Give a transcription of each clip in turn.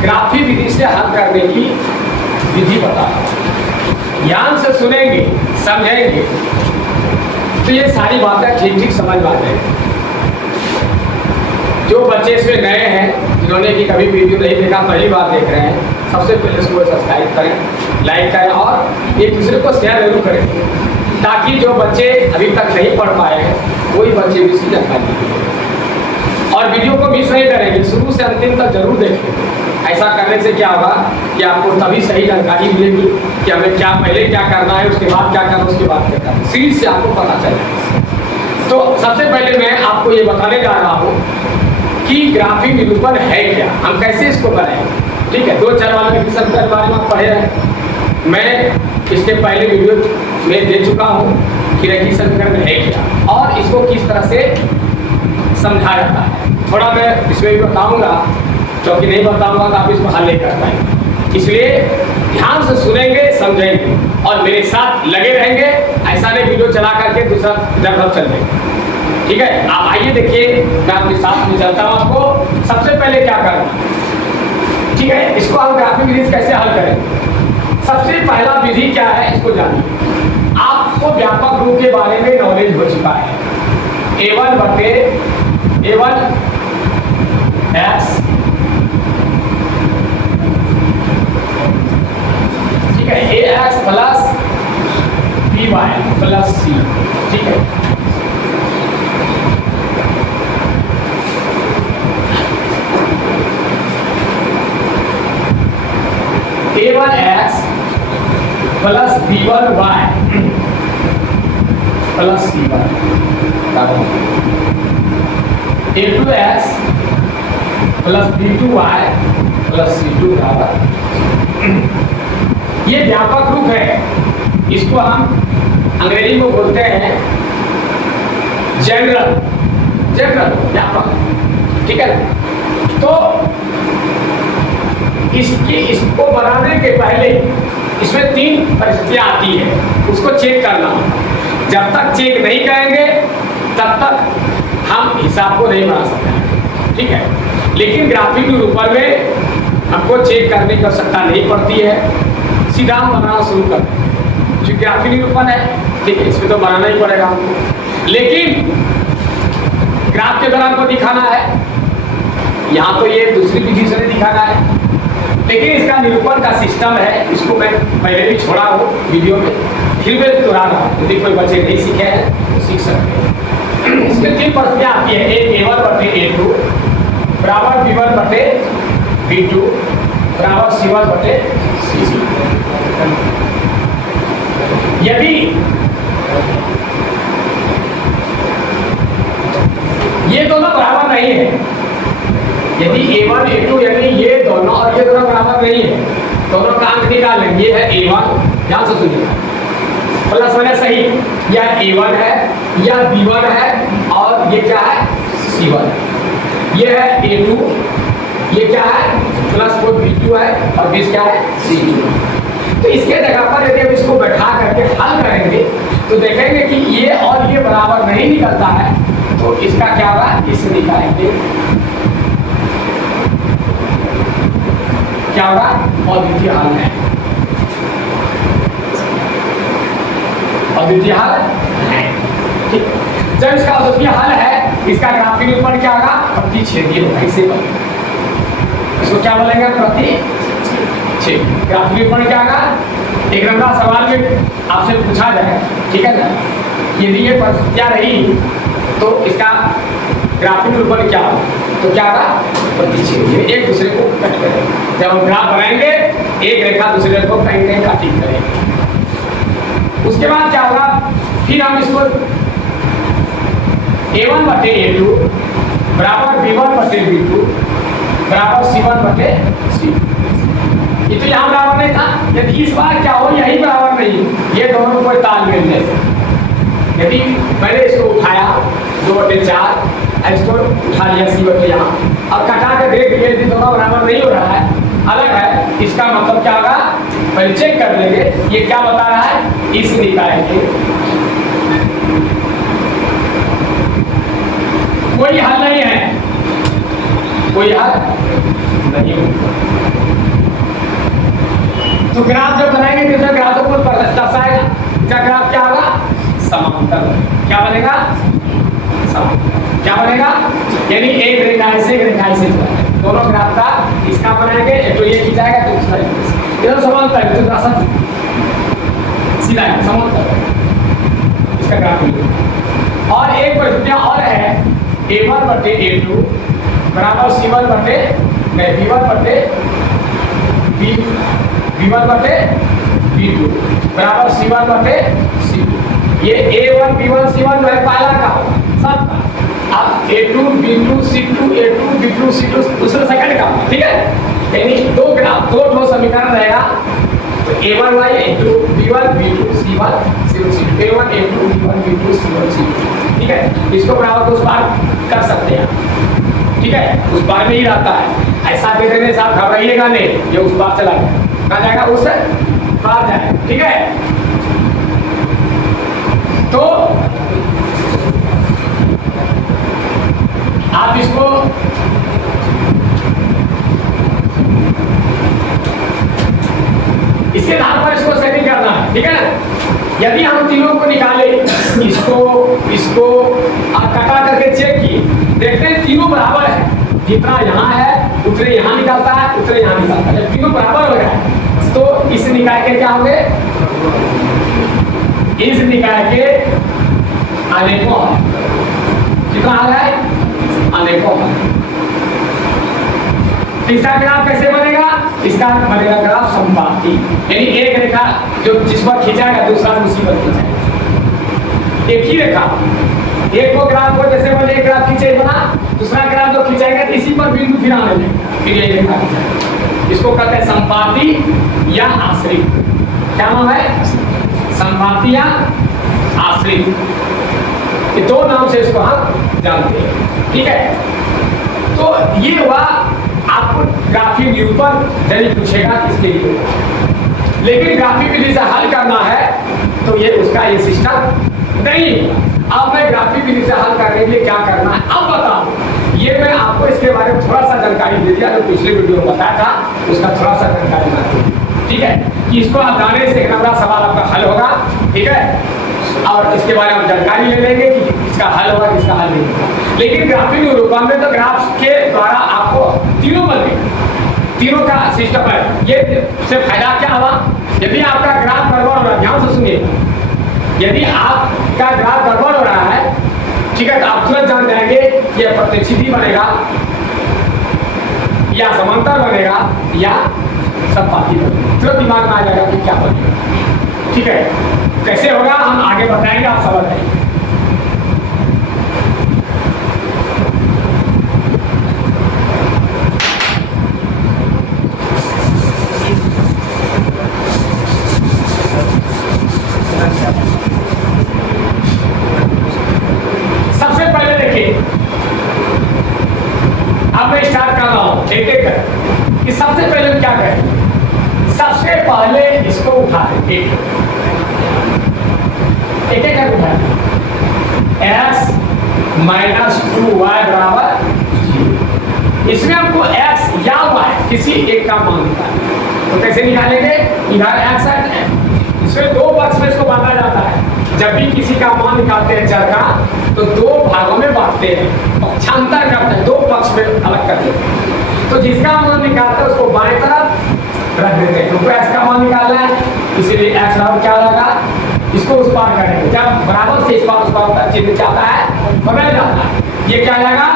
Graphy विधि से हल करने की विधि बता रहा हूं। ध्यान से सुनेंगे, समझेंगे तो ये सारी बातें ठीक ठीक समझ में आ जाएंगी। जो बच्चे इसमें नए हैं, जिन्होंने कि कभी वीडियो नहीं देखा, पहली बार देख रहे हैं, सबसे पहले इसको सब्सक्राइब करें, लाइक करें और एक दूसरे को शेयर जरूर करें, ताकि जो बच्चे अभी तक नहीं पढ़ पाए हैं वही बच्चे भी इसकी जानकारी लें। और वीडियो को मिस नहीं करेंगे, शुरू से अंतिम तक जरूर देखें। ऐसा करने से क्या होगा कि आपको तभी सही जानकारी मिलेगी कि हमें क्या पहले क्या करना है, उसके बाद क्या करना है, उसके बाद क्या करना है, सीरीज से आपको पता चलेगा। तो सबसे पहले मैं आपको ये बताने जा रहा हूँ कि ग्राफी निरूपण है क्या, हम कैसे इसको बनाएंगे। ठीक है, 2 चर वाले रेखीकरण के बारे में आप पढ़े हैं, मैं इसके पहले वीडियो में दे चुका हूँ कि रेखीकरण है क्या और इसको किस तरह से समझा जाता है। थोड़ा मैं इसमें भी बताऊंगा, क्योंकि नहीं बताऊंगा तो आप इसको हल नहीं कर पाएंगे। इसलिए ध्यान से सुनेंगे, समझेंगे और मेरे साथ लगे रहेंगे। ऐसा नहीं वीडियो चला करके दूसरा इधर चल देंगे। ठीक है, आप आइए देखिए, मैं आपके साथ में चलता हूँ। आपको सबसे पहले क्या करना, ठीक है, इसको हम ग्राफिक विधि कैसे हल करें। सबसे पहला विधि क्या है इसको जानिए। आपको व्यापक रूप के बारे में नॉलेज हो चुका है। A1 बटे A1 x, ठीक है, AX plus BY plus C, ठीक है। A1x plus B1y plus C1, A2x plus B2y plus C2 बराबर। ये व्यापक रूप है, इसको हम अंग्रेजी में बोलते हैं जनरल व्यापक, ठीक है। तो इसको बनाने के पहले इसमें 3 परिस्थितियां आती है, उसको चेक करना। जब तक चेक नहीं करेंगे तब तक हम हिसाब को नहीं बना सकते, ठीक है। लेकिन ग्राफिक निरूपण में हमको चेक करने की आवश्यकता नहीं पड़ती है, सीधा हम बनाना शुरू कर दें। जो ग्राफिक निरूपण है, ठीक है, इसमें तो बनाना ही पड़ेगा हमको। लेकिन ग्राफ के दौरान को दिखाना है, यहाँ तो ये दूसरी विधि से नहीं दिखाना है, लेकिन इसका निरूपण का सिस्टम है, इसको मैं पहले भी छोड़ा हूँ वीडियो में, फिर मैं दोहरा रहा हूँ। यदि कोई बच्चे नहीं सीखे हैं तो सीख सकते हैं। इसमें 3 परिस्थितियाँ आती है। एक A1 बटे A2 बराबर B1 बटे B2 बराबर C1 बटे C2। यदि ये दोनों बराबर नहीं है, यदि A1 A2 यानी ये दोनों और ये दोनों बराबर नहीं है, दोनों का अंक निकाल लें। ये है A1, ध्यान से सुनिए, प्लस मैंने सही, यह A1 है, यह B1 है और ये क्या है C1। ये है A2, ये क्या है प्लस B2 है और बीच क्या है C2। तो इसके जगह पर यदि हम इसको बैठा करके हल करेंगे तो देखेंगे कि ये और ये बराबर नहीं निकलता है, तो इसका क्या होगा, इसे निकालेंगे, क्या होगा, अद्वितीय हल है। अद्वितीय हल है, ठीक। जब इसका अद्वितीय हल है, इसका ग्राफिक निरूपण क्या होगा, प्रतिच्छेदी होगा। इसे इसको क्या बोलेंगे, प्रतिच्छेदी। ग्राफिक निरूपण क्या होगा, एक नंबर सवाल में आपसे पूछा जाए, ठीक है ना, यदि ये परिस्थितियां रही तो इसका ग्राफिक निरूपण क्या होगा, तो क्या होगा, प्रतिच्छेदी। एक दूसरे को कट करेंगे। जब हम ग्राफ बनाएंगे एक रेखा दूसरे को कहीं कहीं काटिंग करेंगे। उसके बाद क्या होगा, फिर हम इसको A1 बटे A2 बराबर B1 बटे B2 बराबर C1 बटे C। ये तो यहाँ बराबर नहीं था, यदि इस बार क्या हो, यही बराबर नहीं, ये दोनों कोई तालमेल नहीं। यदि मैंने इसको उठाया 2/4, इसको उठा लिया C बटे यहाँ, अब कटा के देख लिया यदि दोनों बराबर नहीं हो रहा है, अलग है, इसका मतलब क्या होगा, पहले चेक कर लेंगे ये क्या बता रहा है, इस निकालेंगे। कोई हल नहीं है, कोई हल नहीं होगा। तो ग्राफ जो बनाएंगे किसमें ग्राफों को दर्शाएगा, क्या ग्राफ क्या होगा, समांतर। क्या बनेगा, समांतर। क्या बनेगा, यानी एक रेखा से एक रेखा से दोनों ग्राफ का इसका बनाएंगे, तो ये खींचाएगा तो दूसरा ये तो समांतर है, तो रास्ता सीधा है, समांतर इसका ग्राफ मिलेगा। और एक परिस्थितियां और है, A1 बटे A2 बराबर C1 बटे B1 बटे B1 बटे B2 बराबर C1 बटे C2। ये A1 B1 C1 जो है पहला का होगा सब, अब A2 B2 C2 A2 B2 C2 दूसरा सेकंड का, ठीक है। यानी दो ग्राफ दो ठोस समीकरण रहेगा, तो A1 y A2 B1 B2 C1 C2 C2 A1 A2 B1 B2 C1 C2, ठीक है। इसको बराबर उस बार कर सकते हैं, ठीक है, उस बार में ही रहता है। ऐसा दे देने साहब घबराइएगा नहीं, ये उस बार चला गया, कहाँ जाएगा, उस बार जाएगा, ठीक है। तो आप इसको इसके आधार पर इसको सेटिंग करना है, ठीक है। यदि हम तीनों को निकाले, इसको और कटा करके चेक किए, देखते हैं तीनों बराबर है, जितना यहाँ है उतने यहाँ निकलता है, उतने यहाँ निकलता है। जब तीनों बराबर हो गए तो इस निकाय के क्या होंगे, इस निकाय के अनेकों, कितना आ रहा है, अनेकों। इसका ग्राफ कैसे बनेगा, इसका बनेगा ग्राफ समबाती, यानी एक रेखा जो जिस पर खींचाएगा दूसरा उसी पर खींचाएगा। एक ही रेखा, एक को ग्राफ को जैसे बने एक ग्राफ खींचेगा, दूसरा ग्राफ जो खींचाएगा इसी पर बिंदु फिर आने लगेगा, फिर ये रेखा खींचाएगा। इसको कहते हैं समबाती या आश्रित। क्या नाम है, समबाती या आश्रित, ये दो नाम से इसको हम जानते हैं, ठीक है। तो ये हुआ आपको ग्राफीय निरूपण यदि पूछेगा इसके लिए, लेकिन ग्राफीय विधि से हल करना है तो ये उसका ये सिस्टम नहीं। अब मैं ग्राफीय विधि से हल करने के लिए क्या करना है अब बताऊं, ये मैं आपको इसके बारे में थोड़ा सा जानकारी दे दिया, जो पिछले वीडियो में बताया था उसका थोड़ा सा जानकारी बताती, ठीक है, कि इसको आप जाने से एक नंबर सवाल आपका हल होगा, ठीक है। और इसके बारे में जानकारी ले लेंगे कि इसका हल होगा किसका हल नहीं होगा। लेकिन ग्राफीय निरूपण में तो ग्राफ के द्वारा आपको तीनों बने, तीनों का सिस्टम है। ये से फायदा क्या हुआ, यदि आपका ग्राफ गड़बड़ हो रहा है, ध्यान से सुनिए, यदि आपका ग्राफ गड़बड़ हो रहा है, ठीक है, तो आप तुरंत जान जाएंगे कि यह प्रत्यक्षिति बनेगा या समांतर बनेगा या समबाती बनेगा, तुरंत दिमाग में आ जाएगा कि क्या बनेगा, ठीक है। कैसे होगा हम आगे बताएंगे, आप समझ जाएंगे। सबसे पहले देखिए, अब मैं स्टार्ट कर रहा हूं एक एक कर कि सबसे पहले क्या करें। सबसे पहले इसको उठा दें, एक एक कर उठा x माइनस 2y बराबर, इसमें हमको x या y किसी एक का मान निकालना, तो कैसे निकालेंगे, इधर x है, इसमें दो पक्ष में इसको बांटा जाता है। जब भी किसी का मान निकालते हैं चर का, तो दो भागों में बांटते हैं, पक्षांतर करते हैं, दो पक्ष में अलग करते हैं। तो जिसका मान निकालते हैं उसको बाएं तरफ रख देते हैं, क्योंकि x का मान निकालना है, इसीलिए x बराबर क्या लगा, इसको उस पार करेंगे। जब बराबर से इस पार उस पार चिन्ह जाता है, बदल जाता है, ये क्या आएगा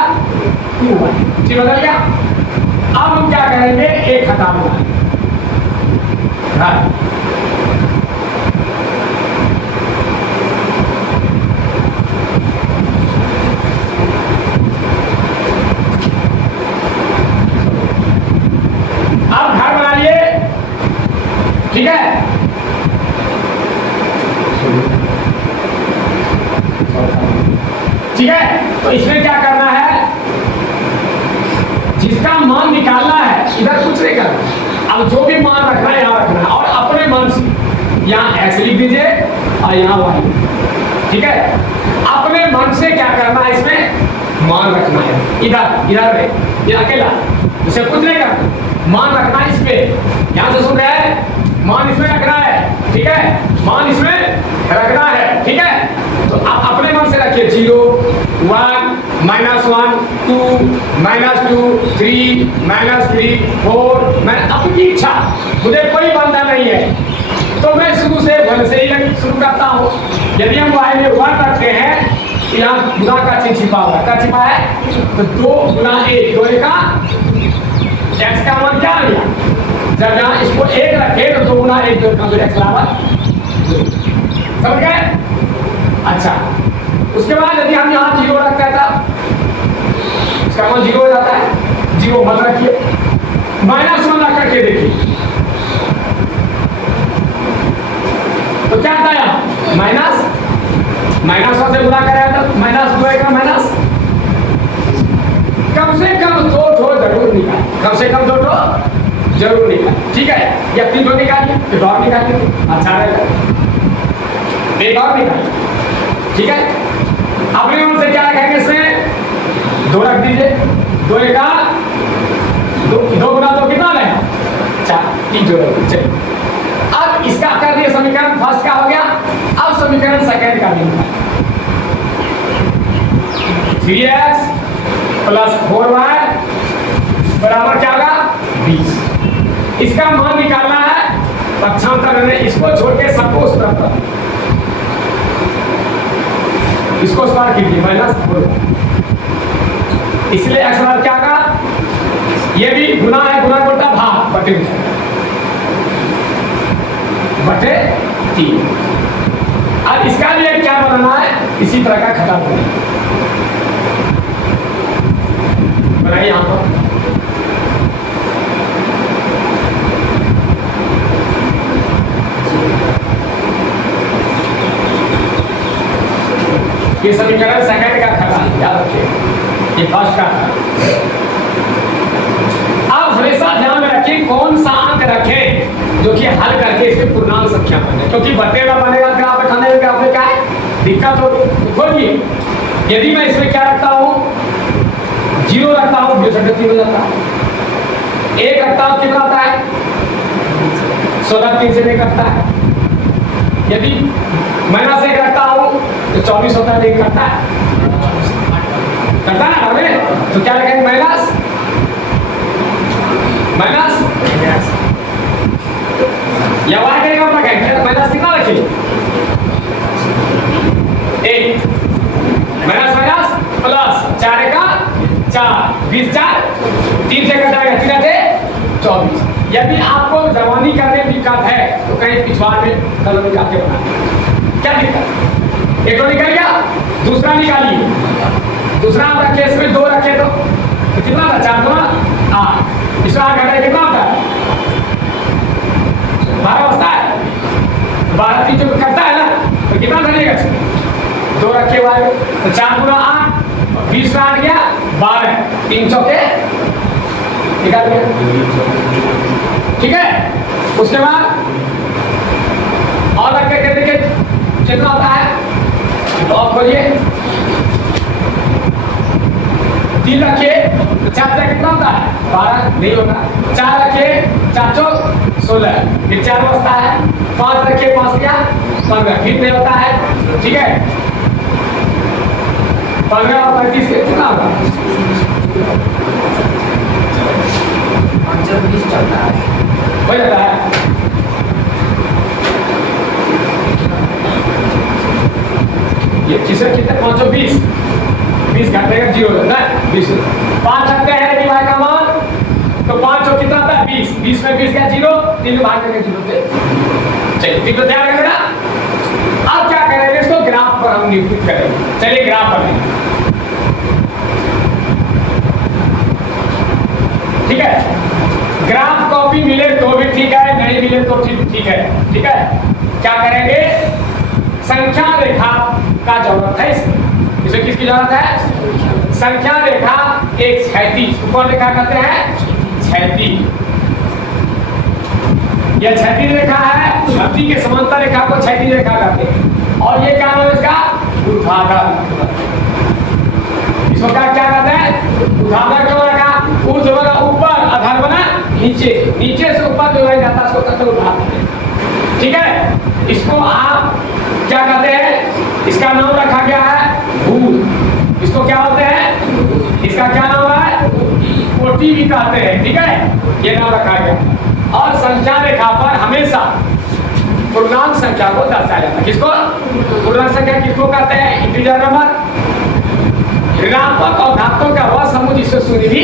2y, चिन्ह बदल गया। अब हम क्या करेंगे, एक हटा देंगे, अब घर बना लिए, ठीक है। ठीक है, तो इसमें क्या करना है, जिसका मान निकालना है इधर कुछ नहीं करना, अब जो भी मान रखना है यहाँ रखना है, और अपने मन से यहाँ x लिख दीजिए और यहाँ y, ठीक है। अपने मन से क्या करना है, इसमें मान रखना है, इधर इधर ये अकेला, इसे कुछ नहीं करना, मान रखना है इसमें। यहाँ से सुन रहे हैं, मान इसमें रखना है, ठीक है, मान इसमें रखना है, ठीक है। तो आप अपने मन से रखिए 0 1 -1 2 -2 3 -3 4। मैं अपनी इच्छा, मुझे कोई बंधन नहीं है, तो मैं शुरू से 1 से ही शुरू करता हूँ। यदि हम y में 1 रखते हैं, यहाँ गुना का चिन्ह छिपा हुआ है, क्या छिपा है? तो 2 गुना 1 2 का x का मान क्या आ गया? जब यहाँ इसको 1 रखे तो 2 गुना 1 2 का x बराबर, समझ गए? अच्छा, उसके बाद यदि हम यहाँ 0 रखते हैं तब इसका मान 0 हो जाता है। 0 मत रखिए, -1 रख करके देखिए तो क्या आता है? -1 से गुना करें तो -2 का माइनस, कम से कम 2 ठो जरूर निकाल, कम से कम 2 ठो जरूर निकाल, ठीक है। या 3 ठो निकालिए, फिर और निकालिए, अच्छा रहेगा, एक और निकालिए, ठीक है। अपने मन से क्या रखेंगे? इसमें 2 रख दीजिए, 2 का 2 गुना 2 कितना है? 4 3 जोड़, चलिए। अब इसका कर दिए समीकरण फर्स्ट का हो गया। अब समीकरण सेकंड का भी 3x + 4y बराबर क्या होगा? 20। इसका मान निकालना है पक्षांतर में, इसको छोड़ के सबको उस तरफ कर, इसको उस पार कीजिए -4। इसलिए x बराबर क्या होगा? ये भी गुना है, गुना बोलता भाग बटे 3। अब इसका भी एक क्या बनाना है? इसी तरह का खत्म होना बनाइए यहां पर। ये समीकरण सेकंड का खत्म, याद रखिए, ये फर्स्ट का था। अब हमेशा ध्यान में रखिए कौन सा अंक रखें जो कि हल करके इसमें पूर्णांक संख्या बने, क्योंकि बटेगा बनेगा ग्राफ खाने में ग्राफ में क्या है? दिक्कत होगी। खोलिए, यदि मैं इसमें क्या रखता हूँ? 0 रखता हूँ, 3 हो जाता है। 1 रखता हूँ, कितना आता है? 16 3 से नहीं कटता है। यदि -1 रखता हूँ तो 24 होता है, नहीं करता है, करता है ना हमें? तो क्या रखेंगे? माइनस या y करेगा अपना क्या? माइनस कितना रखिए? 1 माइनस प्लस 4 का 4 20 4 3 से कटाएगा, 3 से 24। यदि आपको जवानी करने की दिक्कत है तो कहीं पिछवाड़ में कलम निकाल के बनाए, क्या दिक्कत? एक तो निकल गया, दूसरा निकालिए। दूसरा आप रखे, इसमें 2 रखे तो कितना था? 4 2 8, इसका घटाए कितना होता है? 12 बचता है। 12 3 जो करता है ना, तो कितना बनेगा? 2 रखे हुआ है तो 4 गुना 8, 20 में 8 गया 12, 3 चौके निकाल दिया, ठीक है। उसके बाद और रख के देखिए कितना होता है, तो आप खोलिए 3 रखिए तो 4 तक कितना होता है? 12 नहीं होगा। 4 रखिए 4 चौक 16, फिर 4 बचता है। 5 रखिए 5 क्या 15, फिर नहीं होता है, ठीक है। 15 और 35 कितना होगा? 20 चलता है, हो जाता है। ये किससे कितने 520 20 घटेगा 0 हो जाता है 20। 5 रखते हैं कि y का मान, तो 5 और कितना आता है 20, 20 में 20 क्या 0, 3 में भाग करके 0 पे। चलिए 3 को ध्यान रखना। अब क्या करेंगे? इसको ग्राफ पर हम निरूपित करेंगे। चलिए ग्राफ पर लेंगे, ठीक है। ग्राफ कॉपी मिले तो भी ठीक है, नहीं मिले तो ठीक है, ठीक है। क्या करेंगे? संख्या रेखा का जरूरत है इसमें। इसे किसकी जरूरत है? संख्या रेखा एक क्षैतिज, कौन रेखा कहते हैं? क्षैतिज। यह क्षैतिज रेखा है, धरती के समांतर रेखा को क्षैतिज रेखा कहते हैं। और ये क्या नाम है इसका? ऊर्ध्वाधर। इसको क्या कहते हैं? ऊर्ध्वाधर क्यों रखा? ऊर्ध्व बना ऊपर, अधर बना नीचे, नीचे से ऊपर जो है जाता है उसको कहते हैं ऊर्ध्वाधर। ठीक है, इसको आप क्या कहते हैं, इसका नाम रखा गया है भूत। इसको क्या होते हैं, इसका क्या नाम है, कोटि भी कहते हैं। ठीक है, ये नाम रखा गया। और संख्या रेखा पर हमेशा पूर्णांक संख्या को दर्शाया जाता है। किसको, पूर्णांक संख्या किसको कहते हैं, इंटीजर नंबर। ऋणात्मक और धनात्मक का वह समूह जिसमें शून्य भी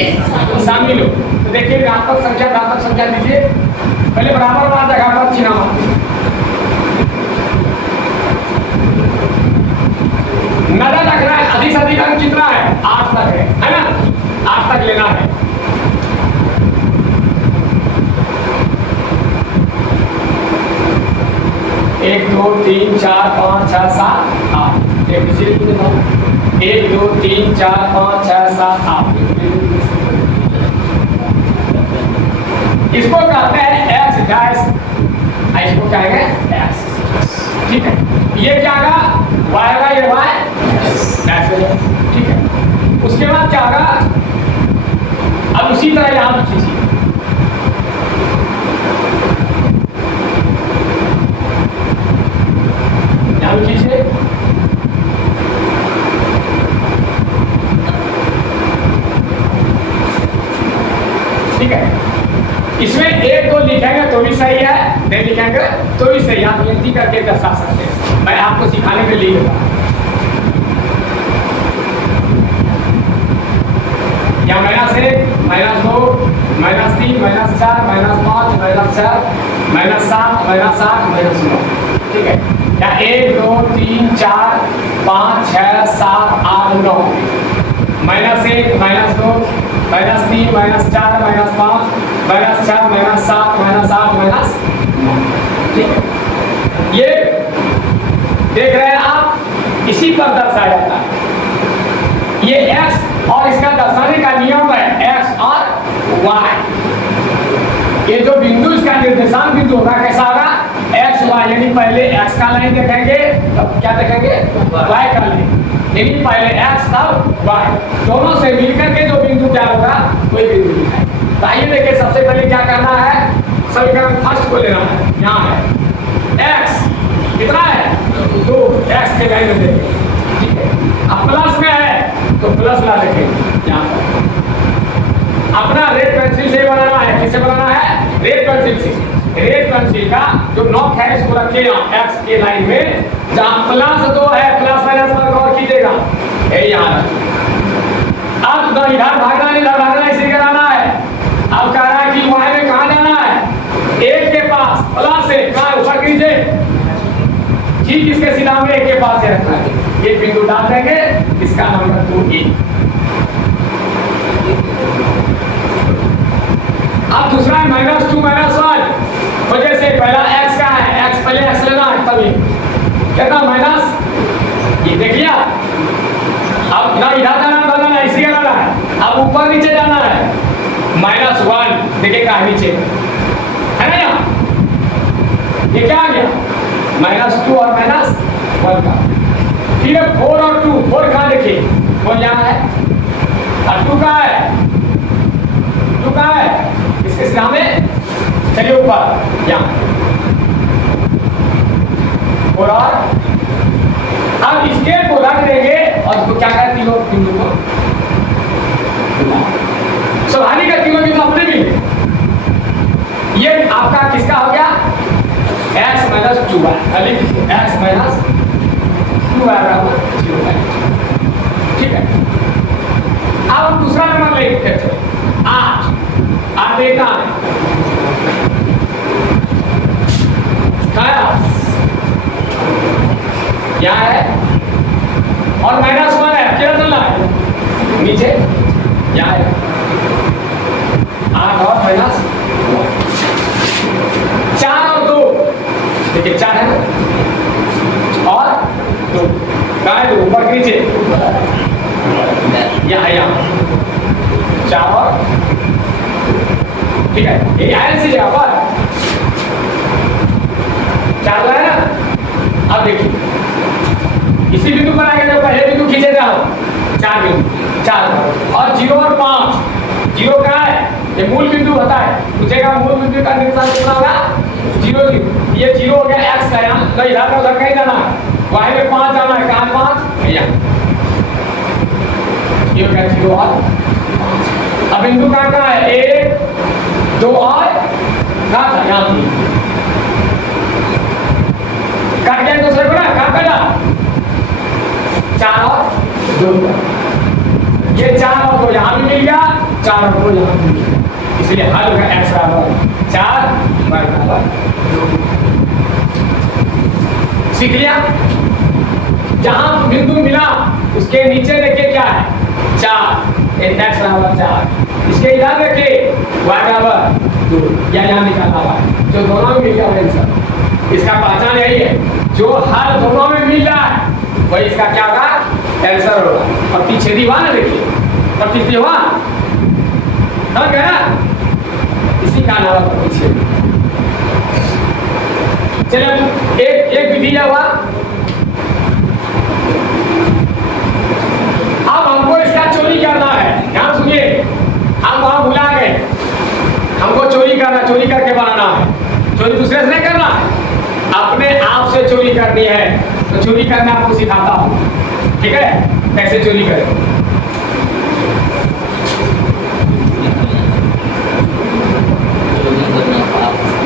शामिल हो। तो देखिए ऋणात्मक संख्या धनात्मक संख्या लीजिए, पहले बराबर वाला जगह पर चिन्ह नजर रखना है। अधिक से अधिक अंक कितना है, 8 तक है ना, 8 तक लेना है। एक दो तीन चार पाँच छः सात आठ, एक 1 2 3 4 5 6 7 8। इसको कहते हैं एक्स डैश, इसको क्या है एक्स। ठीक है, ये क्या होगा, वाई होगा, ये वाई ऐसे। ठीक है, उसके बाद क्या होगा, अब उसी तरह यहां पर खींचिए, यहां खींचिए। ठीक है, इसमें 1 2 लिखेंगे तो भी सही है, नहीं लिखेंगे तो भी सही, आप गिनती करके दर्शा सकते हैं। मैं आपको सिखाने के लिए लिख या -1 -2 -3 -4 -5 -6 -7 -8 -9। ठीक है, या 1 2 3 4 5 6 7 8 9, -1 -2 -3 -4 -5 -6 -7 -8 -9। ठीक है, ये देख रहे हैं आप, इसी पर दर्शाया जाता है। ये x और इसका दर्शाने का नियम है x और y। ये जो बिंदु इसका निर्देशांक बिंदु होगा कैसा होगा, x y, यानी पहले x का लाइन देखेंगे तब क्या देखेंगे, y का लाइन, यानी पहले x तब y, दोनों से मिलकर के जो बिंदु क्या होगा वही बिंदु दिखाएगा। तो आइए देखिए, सबसे पहले क्या करना है, समीकरण फर्स्ट को लेना है। यहाँ है x कितना है, 2, x के लाइन में देखेंगे। ठीक है, अब प्लस में है तो प्लस ला देखेंगे यहाँ पर। अपना रेड पेंसिल से बनाना है, किससे बनाना है, रेड पेंसिल से। रेड पेंसिल का जो नॉक है इसको रखिए यहाँ x के लाइन में, जहाँ +2 है, प्लस माइनस पर गौर कीजिएगा, यहाँ। अब तो इधर भागना नहीं, इधर भागना, इसी कराना है। अब कह रहा है कि y में कहाँ जाना है, 1 के पास, प्लस 1 कहाँ ऊपर कीजिए, ठीक इसके सीधा में 1 के पास से रखना है। ये बिंदु डाल देंगे, इसका नाम रख दो ए। अब दूसरा है -2 -1, वजह से पहला x का है, x पहले x लेना है तभी कितना माइनस, ये देख लिया। अब ना इधर जाना ना ना इसी का जाना है, अब ऊपर नीचे जाना है, -1 देखिएगा नीचे है ना, यहाँ ये क्या आ गया, -2 और -1 का। फिर 4 और 2, 4 कहाँ देखिए, 4 यहाँ है और 2 कहाँ है, 2 कहाँ है, इसके सामने चलिए ऊपर यहाँ 4 और अब इसके को रख देंगे और इसको क्या करती हो, बिंदु को स्वाभाविक है, तीनों बिंदु अपने भी ये आपका किसका हो गया, x - 2 x - 2 आएगा 0 है। ठीक है, अब हम दूसरा नंबर लेते हैं 8। आप देखना क्या है और -1 है, क्या चल रहा है नीचे, यहाँ है 8 और -1, 4 और 2 देखिए, 4 है और 2 कहाँ है, 2 ऊपर नीचे, यहाँ यहाँ 4 और, ठीक है, ये आयल से जगह पर 4 है ना। अब देखिए इसी बिंदु पर आगे जो पहले बिंदु खींचे जाओ, 4 बिंदु, 4 और 0 और 5, 0 कहाँ है, ये मूल बिंदु होता है, पूछेगा मूल बिंदु का निर्देशांक कितना होगा, 0 0, ये 0 हो गया x का, यहाँ तो इधर का उधर कहीं जाना है, y में 5 जाना है, कहाँ 5 भैया, ये हो गया 0 और 5। अब बिंदु कहाँ है, 1 2 और कहाँ था, यहाँ 3 कट गया दूसरे को ना, कहाँ कटा, 4 और 2, ये 4 और 2 यहाँ भी मिल गया, 4 और 2 यहाँ भी मिल गया, इसलिए हल होगा x बराबर 4 y बराबर 2। सीख लिया। जहां बिंदु मिला उसके नीचे देखिए क्या है, 4, x बराबर 4, इसके इधर देखिए y बराबर 2, या यहाँ निकाला हुआ है, जो दोनों में मिल गया वही आंसर। इसका पहचान यही है, जो हल दोनों में मिल रहा है वही इसका क्या होगा, आंसर होगा। प्रतिच्छेदी हुआ ना, देखिए प्रतिच्छेदी हुआ, समझ गए ना, इसी का नाम है प्रतिच्छेदी। चलिए एक विधि हुआ, अब हमको इसका चोरी करना है, ध्यान सुनिए, हम वहां भुला गए, हमको चोरी करना, चोरी करके बनाना है, चोरी दूसरे से नहीं करना है, अपने आप से चोरी करनी है। तो चोरी करना आपको सिखाता हूं, ठीक है, कैसे चोरी करें।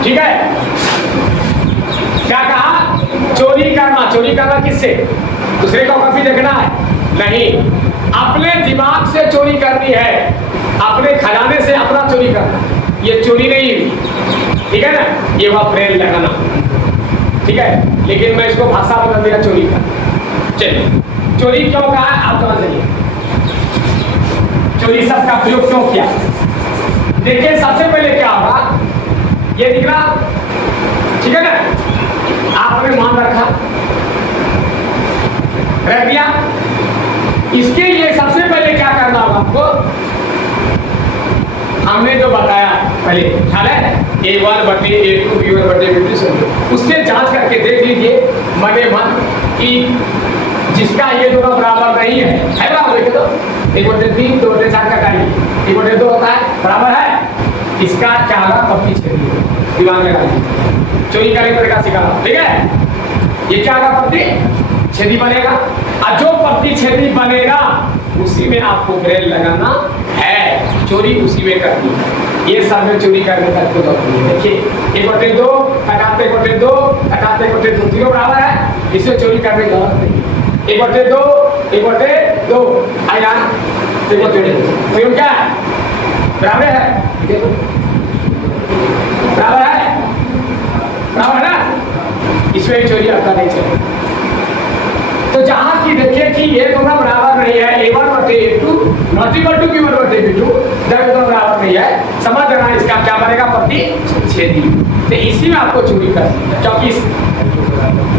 ठीक है, क्या कहा, चोरी करना, चोरी करना किससे, दूसरे को कॉपी देखना है नहीं, अपने दिमाग से चोरी करनी है, अपने खजाने से अपना चोरी करना, ये चोरी नहीं हुई, ठीक है ना, ये हुआ प्रेम लगाना, ठीक है, लेकिन मैं इसको भाषा बदल दिया चोरी का। चलिए चोरी क्यों कहा आप समझ जाइए, चोरी शब्द का प्रयोग क्यों किया। देखिए सबसे पहले क्या होगा, ये दिख रहा, ठीक है ना, आपने मान रखा, रख दिया, इसके लिए सबसे पहले क्या करना होगा आपको, हमने जो बताया पहले ख्याल है, A1 बटे A2 B1 बटे B2, उससे जांच करके देख लीजिए मने मन कि जिसका ये दोनों बराबर नहीं है बराबर, देखे तो 1/3 2/4 का टाइम 1/2 होता है, बराबर है, इसका क्या होगा, प्रतिच्छेदी, दिमाग लगा लीजिए, चोरी का एक तरीका सिखा, ठीक है, ये क्या होगा, प्रतिच्छेदी बनेगा, और जो प्रतिच्छेदी बनेगा उसी में आपको ब्रेल लगाना है, चोरी उसी में करनी है, ये सब में चोरी करने का कोई जरूरत नहीं है। देखिए 1/2 घटाते 1/2 घटाते 1/2 तीनों बराबर है, इससे चोरी करने की जरूरत नहीं, 1/2 आया 1/2, तो क्या है, बराबर है, बराबर है, बराबर है ना, इसमें चोरी आपका नहीं चलेगा। तो जहां की देखिए कि ये दोनों बराबर नहीं है, A1 बटे A2 not equal to B1 बटे B2, जब दोनों बराबर नहीं है, समझ रहा है, इसका क्या बनेगा, प्रतिच्छेदी, तो इसी में आपको चोरी करनी है, क्योंकि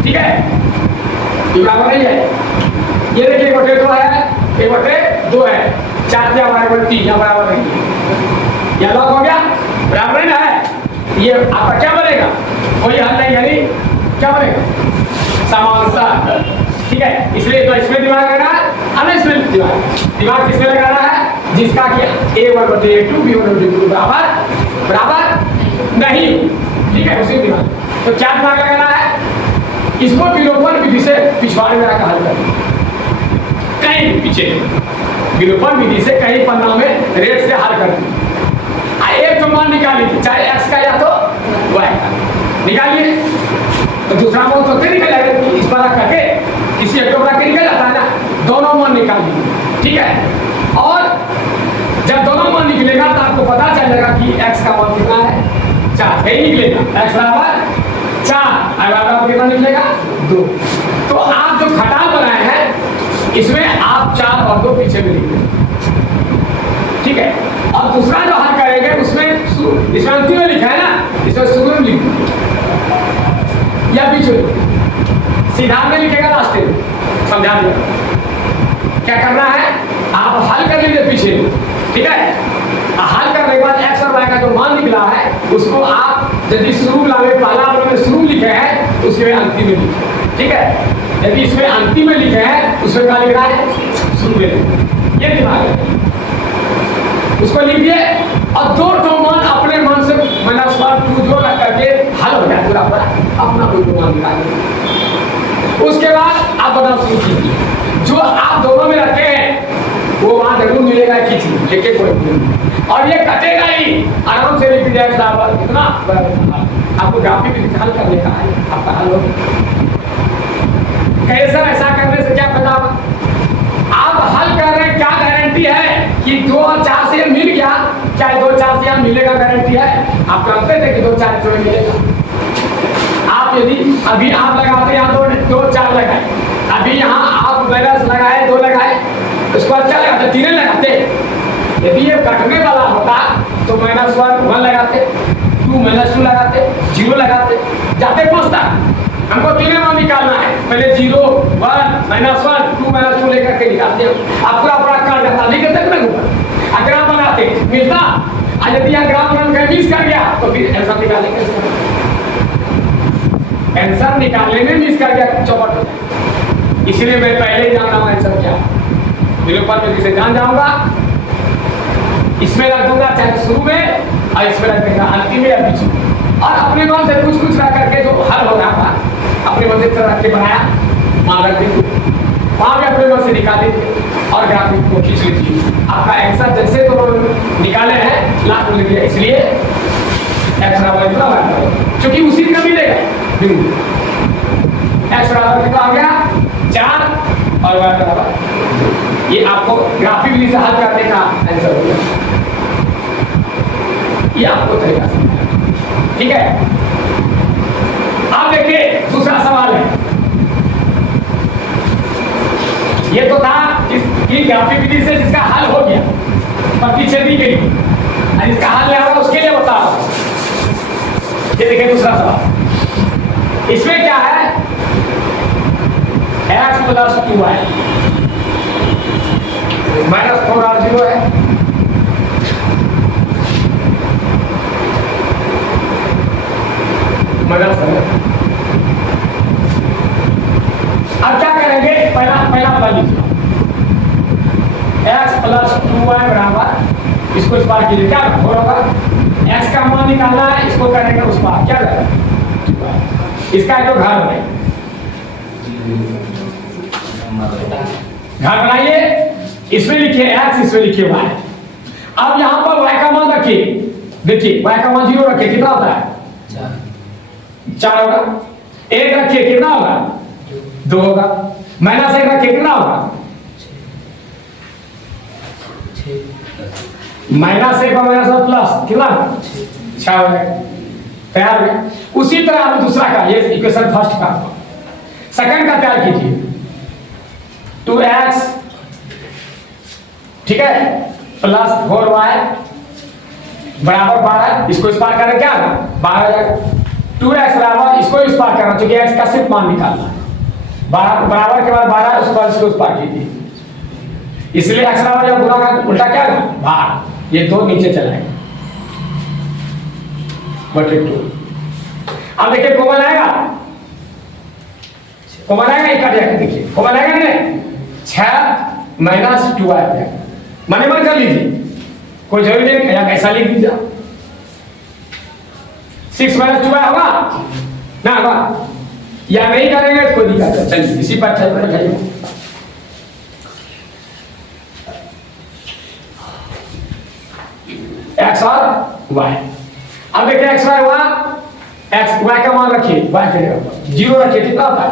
ठीक है, ये बराबर नहीं है, ये देखिए 1/2 है, 1/2 है, 4 या बराबर 3 या बराबर नहीं है, यह लॉक हो गया, बराबर नहीं है, ये आपका क्या बनेगा, कोई हल नहीं, यानी क्या बनेगा, समानता, ठीक है, इसलिए तो इसमें दिमाग लगाना है, इसमें दिमाग किसमें लगाना है, जिसका कि A1 बटे A2 B1 बटे B2 बराबर नहीं, ठीक है, उसी दिमाग, तो क्या दिमाग लगाना है, इसको विलोपन विधि से पिछवाड़े में रखा हल करना, कहीं भी पीछे विलोपन विधि से कहीं पन्ना में रेट से हल कर दी, एक तो मान निकाल लीजिए, चाहे x का या तो y का निकालिए, तो दूसरा मान तो निकल जाएगा, इस पर रख करके किसी एक टुकड़ा के निकल जाता है ना, दोनों मान निकाल लीजिए, ठीक है, और जब दोनों मान निकलेगा तो आपको पता चलेगा कि x का मान कितना है, 4 यही निकलेगा, x बराबर 4, y बराबर कितना निकलेगा 2, तो आप जो खटाल बनाए हैं इसमें आप 4 और 2 पीछे में लिख दें, ठीक है, और दूसरा जो हल करेंगे उसमें इसमें अंतिम में लिखा है ना, इसमें शुरू में लिख या बीच में, सीधा में लिखेगा लास्ट में, समझा दिया, क्या करना है, आप हल कर लीजिए पीछे, ठीक है, हल करने के बाद x और y का जो मान निकला है उसको आप यदि शुरू लावे पहला आपने शुरू लिखे हैं तो उसमें अंतिम में लिखे, ठीक है, यदि इसमें अंतिम में लिखे हैं उसमें क्या लिख रहा है, शुरू में, ये दिमाग है, उसको लिखिए, और दो मान अपने मन से मैंने उसका जो करके हल हल हो गया पूरा पूरा, अपना कोई प्रमाण निकालिए। उसके बाद आप बनाना शुरू कीजिए, जो आप दोनों में रखे हैं वो वहां जरूर मिलेगा एक ही चीज, लेके कोई नहीं, और ये कटेगा ही, आराम से लिख दिया बराबर कितना। आपको ग्राफी भी हल करने का है, आपका हल हो। कैसे ऐसा करने से क्या फायदा? आप हल कर रहे हैं, क्या गारंटी है कि 2 और 4 से मिल गया? क्या 2 और 4 से यहाँ मिलेगा गारंटी है? आप जानते थे कि 2 और 4 से मिलेगा। आप यदि अभी आप लगाते यहाँ 2 और 4 लगाए, अभी यहाँ आप माइनस लगाए 2 लगाए, उसको अच्छा लगाते 3 लगाते। यदि ये कटने वाला होता तो -1 लगाते, 2 -2 लगाते, 0 लगाते, जाते पहुंचता। हमको 3 मान निकालना है, पहले 0 1 -1 2 -2 लेकर के निकालते हो। आप पूरा पूरा कर जाता, नहीं करते ना ऊपर अग्राम बनाते मिलता। यदि अग्राम बन कर मिस कर गया तो फिर आंसर निकालेंगे। आंसर निकालने में मिस कर गया चौपट हो जाए। इसलिए मैं पहले ही जानता हूँ आंसर क्या निरूपण में, जिसे जान जाऊंगा इसमें रख दूंगा, चाहे शुरू में और इसमें रख देगा अंतिम में या बीच में। और अपने मन से कुछ कुछ रख करके जो हल हो रहा था अपने मन से रख के बनाया, मान रख दी, वहां भी अपने मन से निकाले और ग्राफिक को खींच लीजिए। आपका आंसर जैसे तो निकाले हैं लाख मिल गया, इसलिए एक्स बराबर इतना बात, क्योंकि उसी का मिलेगा बिंदु। एक्स बराबर कितना आ गया 4 और y बराबर, ये आपको ग्राफिक विधि से हल करने का आंसर हो गया। ये आपको तरीका समझना, ठीक है। अब देखिए दूसरा सवाल है, ये तो था कि ग्राफिक विधि से जिसका हल हो गया प्रतिच्छेदी के लिए, और जिसका हल नहीं होगा उसके लिए बता रहा हूं। ये देखिए दूसरा सवाल, इसमें क्या है x + 2y -4r0 है, अब क्या करेंगे? पहला पद लिखिए x + 2y बराबर, इसको इस बार कीजिए, क्या होगा? x का मान निकालना है, इसको करेंगे उस बार क्या करेंगे? इसका जो घर है घर बनाइए, इसमें लिखिए x, इसमें लिखिए y। अब यहां पर y का मान रखिए, देखिए y का मान 0 रखिए, कितना होता है 4 होगा। 1 रखिए, कितना होगा 2 होगा। -1 रखिए, कितना होगा -1 और -1 प्लस कितना 6 हो गया, तैयार हो गया। उसी तरह आप दूसरा का, ये इक्वेशन फर्स्ट का, सेकंड का तैयार कीजिए 2x, ठीक है, + 4y बराबर 12, इसको इस पार करें क्या 12 जाएगा। 2x बराबर, इसको इस पार करना, क्योंकि x का सिर्फ मान निकालना है, 12 बराबर के बाद 12 उस पर इसको उस पार कीजिए, इसलिए x बराबर जब गुणा का उल्टा क्या है भाग, ये 2 नीचे चलाएगा /2। अब देखिए कॉमन आएगा, कॉमन आएगा, एक कट जाएगा, देखिए कॉमन आएगा नहीं, 6 - 2y मने मन कर लीजिए, कोई जरूरी नहीं या ऐसा लिख दीजिए। 6 - 2y होगा ना, होगा या नहीं करेंगे तो कोई दिक्कत है, चलिए इसी पर चल रहे हैं। x और y, अब देखिए x y हुआ, x y का मान रखिए, y के जगह 0 रखिए, कितना होता है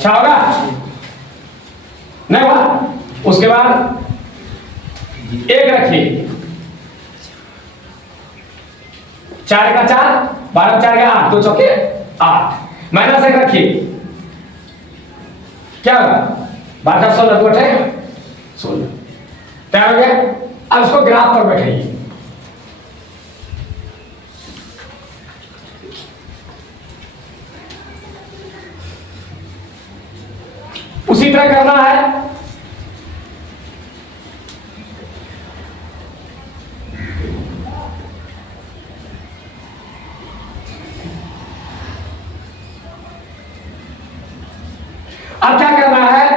6 होगा, नहीं हुआ। उसके बाद 1 रखिए, 4 का 4, 12 4 का 8, 2 चौके 8, -1 रखिए, क्या होगा 12 16 2 16, तैयार हो गया। अब इसको ग्राफ पर बैठाइए, उसी तरह करना है। अब क्या करना है,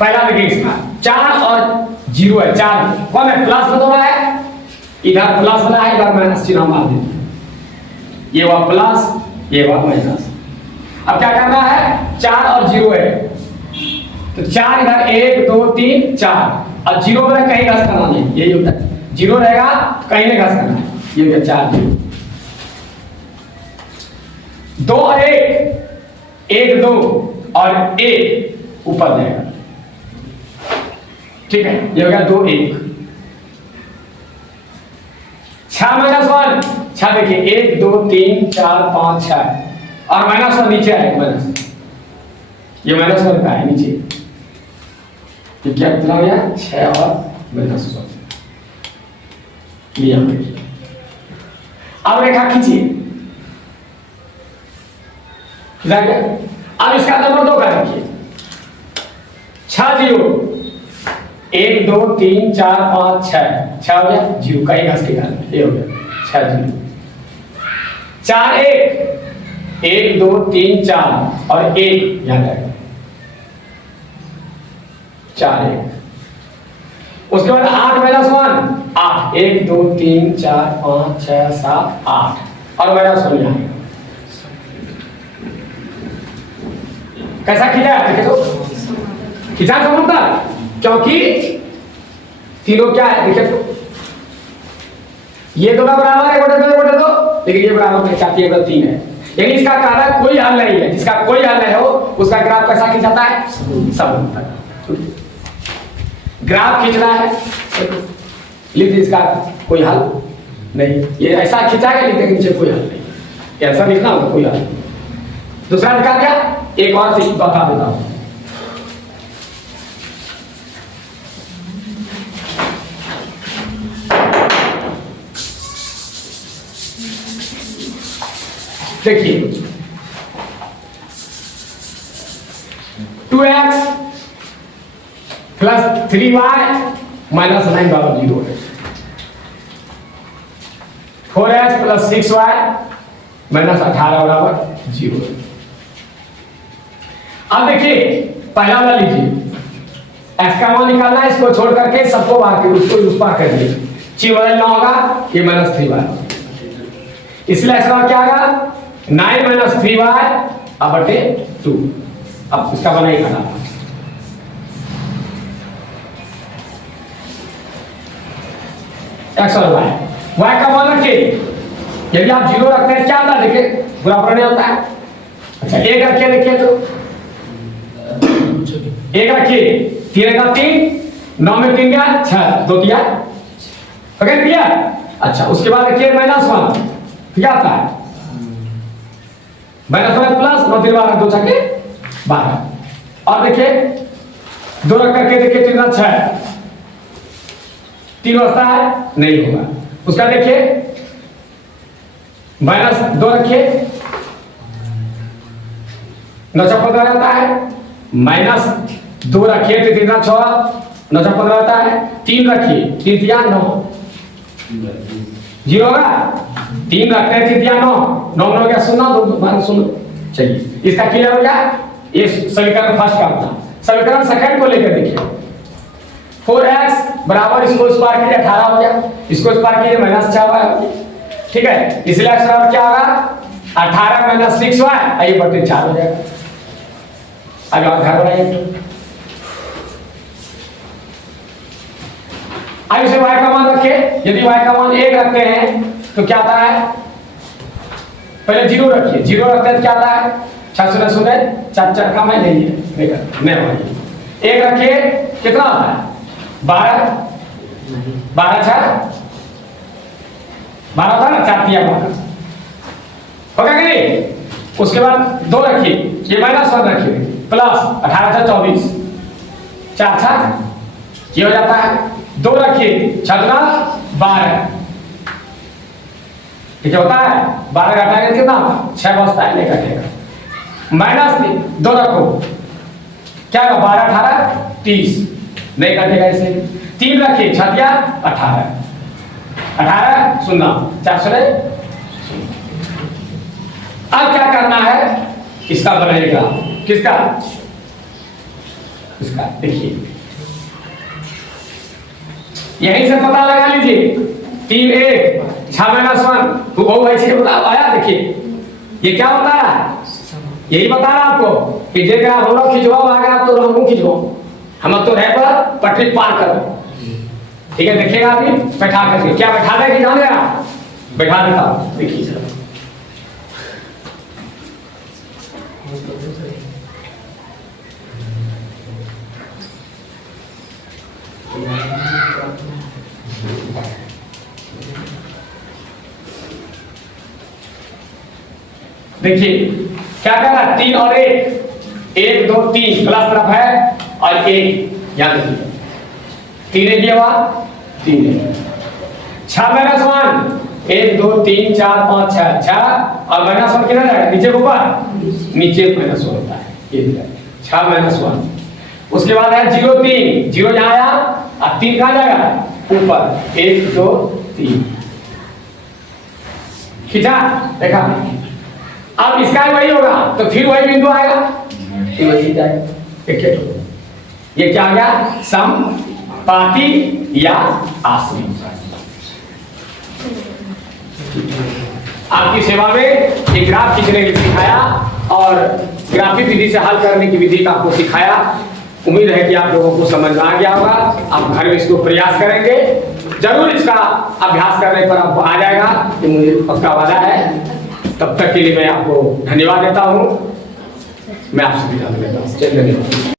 पहला देखिए इसमें 4 और 0 है, 4 कौन है प्लस बना है, इधर प्लस बना है, इधर माइनस चिन्ह मार दीजिए। ये हुआ प्लस, ये हुआ माइनस। अब क्या करना है, 4 और 0 है तो 4 इधर 1 2 3 4 और 0 में कहीं घस करना नहीं, यही होता है 0 रहेगा कहीं नहीं घस करना है, ये हो गया 4 0। 2 और 1 1 2 और 1 ऊपर रहेगा, ठीक है, ये हो गया 2 1। 6 माइनस 1, 6 देखिए 1 2 3 4 5 6 और माइनस 1 नीचे आए, माइनस ये माइनस 1 का है नीचे, ये क्या कितना हो गया 6 और माइनस 1 लिया। अब रेखा खींचिए, खिंचा गया। अब इसका नंबर 2 का देखिए 6 0 1 2 3 4 5 6 हो गया, 0 का ही घस के डाल, ये हो गया 6 0। 4 1 1 2 3 4 और 1 यहां जाएगा 4 1। उसके बाद 8 माइनस 1 8 1 2 3 4 5 6 7 8 और माइनस 1 यहां कैसा खींचा है, देखिए तो खींचा समझता, क्योंकि तीनों क्या है देखिए तो, ये दोनों बराबर है, बटे दो, लेकिन ये बराबर नहीं चाहती है, 3 है, यानी इसका कारण कोई हल नहीं है, जिसका कोई हल नहीं हो उसका ग्राफ कैसा खींचाता है, सब ग्राफ खींचना है, लेकिन इसका कोई हल नहीं, ये ऐसा खींचाएगा लेकिन नीचे कोई हल नहीं, ऐसा लिखना होगा कोई हल। दूसरा लिखा क्या, एक और चीज बता देता हूं, देखिए 2x प्लस 3y माइनस 9 बराबर 0 है, 4x प्लस 6y माइनस 18 बराबर 0 है। अब देखिए पहला वाला लीजिए, x का मान निकालना है, इसको छोड़ करके सबको बाहर के उसको उस पार कर दिए, 6 बदलना होगा, ये माइनस 3y, इसलिए इसका क्या आएगा 9 माइनस 3y अब बटे 2। अब इसका बना ही खड़ा x और y का मान रखिए, यदि आप 0 रखते हैं क्या होता है देखिए बराबर नहीं होता है। अच्छा 1 रखिए, देखिए तो 1 रखिए, 3 का 3 9 में 3 गया 6 2 दिया, पकड़ दिया। अच्छा उसके बाद रखिए -1, क्या आता है -1 प्लस 9 3 12 2 छके 12 और देखिए 2 रख करके देखिए 3 6 3 बचता है नहीं होगा, उसका देखिए -2 रखिए 9 6 15 आता है, -2 रखिए तो 3 6 9 6 15 आता है, 3 रखिए 3 दिया 9 0 होगा, 3 रखते हैं 3 दिया 9 9 हो गया 0 2 12 0। चलिए इसका क्लियर हो गया, ये समीकरण फर्स्ट का था। समीकरण सेकंड को लेकर देखिए 4x बराबर इसको इस पार कीजिए 18 हो गया, इसको इस पार कीजिए -6 हो गया, ठीक है, इसलिए x बराबर क्या होगा 18 - 6y आइए बटे 4 हो जाएगा। अब आप घर बनाइए, अब इसे y का मान रखिए, यदि y का मान 1 रखते हैं तो क्या आता है, पहले 0 रखिए, 0 रखते हैं तो क्या आता है 6 0 0 4 4 का मैं नहीं है देखा मैं भाई 1 रखिए कितना आता है 12 12 6 12 था ना 4 दिया 12 होगा कि नहीं। उसके बाद 2 रखिए, ये -1 रखिए प्लस 18 24 4 6 ये हो जाता है, 2 रखिए 6 12 ठीक होता है, 12 घटाएंगे कितना 6 बचता है, नहीं कटेगा, -2 रखो क्या होगा 12 18 30 नहीं कटेगा, इसे 3 रखिए 6 दिया 18 18 0 4 0। अब क्या करना है, इसका बनेगा किसका, इसका देखिए यहीं से पता लगा लीजिए 3 1 6 -1 वो वैसे बता आया। देखिए ये क्या बता रहा है, यही बता रहा है आपको कि जे आप हम लोग खिंचवाओ आगे आप तो हमको खिंचवाओ, हम तो रह पर पटरी पार करो। ठीक है, देखिएगा अभी बैठा करके, क्या बैठा दें कि जान गया, बैठा देता हूँ। देखिए सर देखिए क्या कर रहा है, 3 और 1, 1 2 3 प्लस तरफ है और 1 याद रखिए, 3 की आवाज 3 6 माइनस 1 1 2 3 4 5 6 6 और माइनस 1 कितना जाएगा नीचे ऊपर, नीचे माइनस 1 होता है ये 6 माइनस 1। उसके बाद है 0 3 0 यहाँ आया और 3 कहाँ जाएगा ऊपर, 1 2 3 खींचा देखा। अब इसका वही होगा तो फिर वही बिंदु आएगा, फिर वही जाएगा। ये क्या आ गया, समपाती या आश्रित। आपकी सेवा में एक ग्राफ खींचने की सिखाया और ग्राफिक विधि से हल करने की विधि का आपको सिखाया। उम्मीद है कि आप लोगों को समझ में आ गया होगा। आप घर में इसको प्रयास करेंगे, जरूर इसका अभ्यास करने पर आपको आ जाएगा, ये मुझे पक्का वादा है। तब तक के लिए मैं आपको धन्यवाद देता हूँ, मैं आपसे विदा लेता हूँ। धन्यवाद।